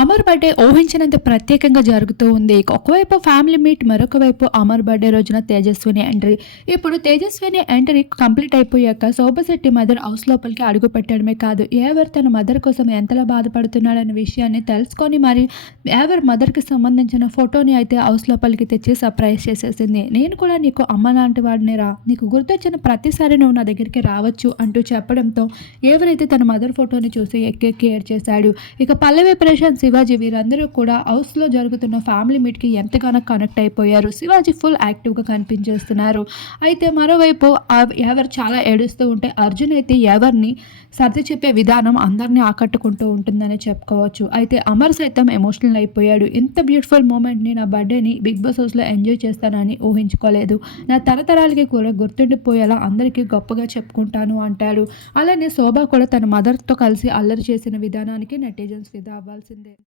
Amar birthday ఊహించినంత ప్రత్యేకంగా జరుగుతూ ఉంది. ఒకవైపు ఫ్యామిలీ మీట్ మరొక వైపు అమర్ బర్త్డే రోజున తేజస్విని ఎంట్రీ. ఇప్పుడు తేజస్విని ఎంట్రీ కంప్లీట్ అయిపోయాక శోభశెట్టి మదర్ హౌస్ లోపలికి అడుగు పెట్టడమే కాదు ఎవరు తన మదర్ కోసం ఎంతలా బాధపడుతున్నాడనే విషయాన్ని తెలుసుకొని మరి ఎవరు మదర్కి సంబంధించిన ఫోటోని అయితే హౌస్ లోపలికి తెచ్చి సర్ప్రైజ్ చేసేసింది. నేను కూడా నీకు అమ్మ లాంటి వాడినేరా నీకు గుర్తొచ్చిన ప్రతిసారి నువ్వు నా దగ్గరికి రావచ్చు అంటూ చెప్పడంతో ఎవరైతే తన మదర్ ఫోటోని చూసి ఎక్కి కేర్ చేశాడు ఇక పల్లవి ప్రశాంత్ శివాజీ వీరందరూ కూడా హౌస్లో జరుగుతున్న ఫ్యామిలీ మీట్కి ఎంతగానో కనెక్ట్ అయిపోయారు. శివాజీ ఫుల్ యాక్టివ్గా కనిపించేస్తున్నారు. అయితే మరోవైపు ఎవరు చాలా ఏడుస్తూ ఉంటే అర్జున్ అయితే ఎవరిని సర్ది చెప్పే విధానం అందరినీ ఆకట్టుకుంటూ ఉంటుందని చెప్పుకోవచ్చు. అయితే అమర్ సైతం ఎమోషనల్ అయిపోయాడు. ఇంత బ్యూటిఫుల్ మూమెంట్ని నా బర్త్డేని బిగ్ బాస్ హౌస్లో ఎంజాయ్ చేస్తానని ఊహించుకోలేదు. నా తరతరాలకి కూడా గుర్తుండిపోయేలా అందరికీ గొప్పగా చెప్పుకుంటాను అంటాడు. అలానే శోభ కూడా తన మదర్తో కలిసి అల్లరి చేసిన విధానానికి నెటిజన్స్ ఫిదా అవ్వాల్సింది. and